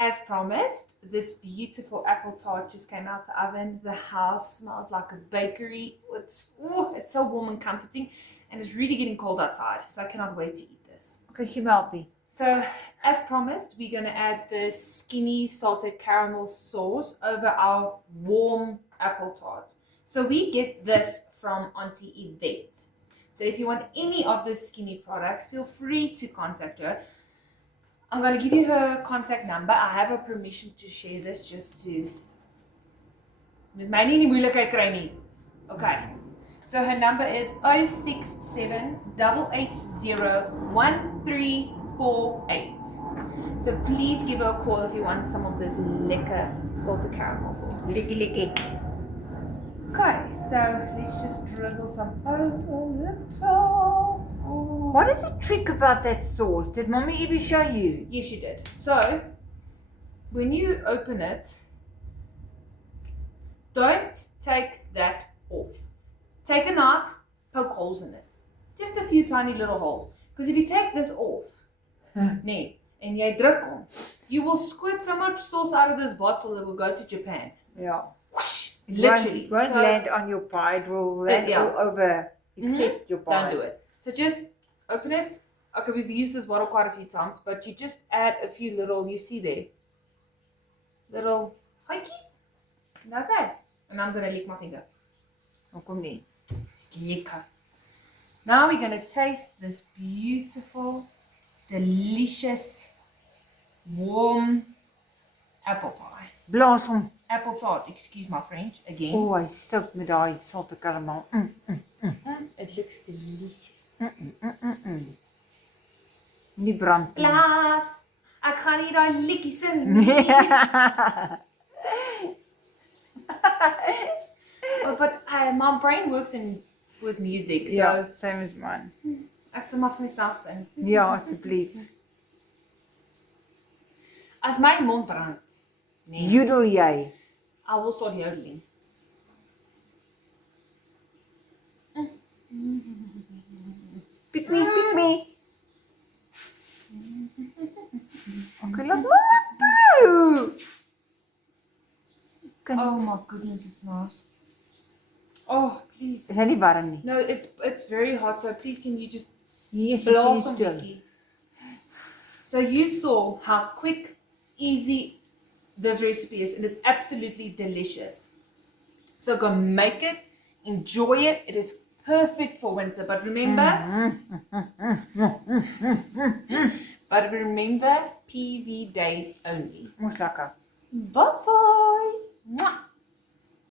As promised, this beautiful apple tart just came out the oven. The house smells like a bakery. It's so warm and comforting, and it's really getting cold outside, so I cannot wait to eat this. Okay, you help me. So, as promised, we're going to add the skinny salted caramel sauce over our warm apple tart. So we get this from Auntie Yvette. So if you want any of the skinny products, feel free to contact her. I'm going to give you her contact number. I have her permission to share this just to... Met my nie in die moeilikheid kry nie. Okay. So her number is 067-880-1348. So please give her a call if you want some of this lekker salted caramel sauce. Licky. Okay, so let's just drizzle some over the top. Ooh. What is the trick about that sauce? Did Mommy ever show you? Yes, she did. So, when you open it, don't take that off. Take a knife, poke holes in it. Just a few tiny little holes. Because if you take this off, nee, and jy druk on, you will squirt so much sauce out of this bottle that will go to Japan. Yeah. Whoosh, literally. It won't land on your pie. It will land all over except your pie. Don't do it. So just open it. Okay, we've used this bottle quite a few times, but you just add a few little, you see there, little gaatjies. And that's it. And I'm going to lick my finger. Hoekom nie? It's lekker. Now we're going to taste this beautiful, delicious, warm apple pie. Blaas hom. Apple tart, excuse my French, again. Oh, hy soak met daai salted karamel. It looks delicious. Nie brand nie. Blaas! Ek gaan nie daai liedjie sing nie. But my brain works with music, so Ja, same as mine. ek sal maar vir myself sing. Ja, asseblief. As my mond brand, nee, Jodel jy. I will start yodeling. Pick me. Okay, laat mama toe. Oh my goodness, it's nice. Oh, please. Is hy nie warm nie? No, it's very hot, so please can you just Yes, blast some Vicky. So you saw how quick, easy this recipe is, and it's absolutely delicious. So go make it, enjoy it. It is perfect for winter, but remember, PV days only. Mos lekker. Bye bye.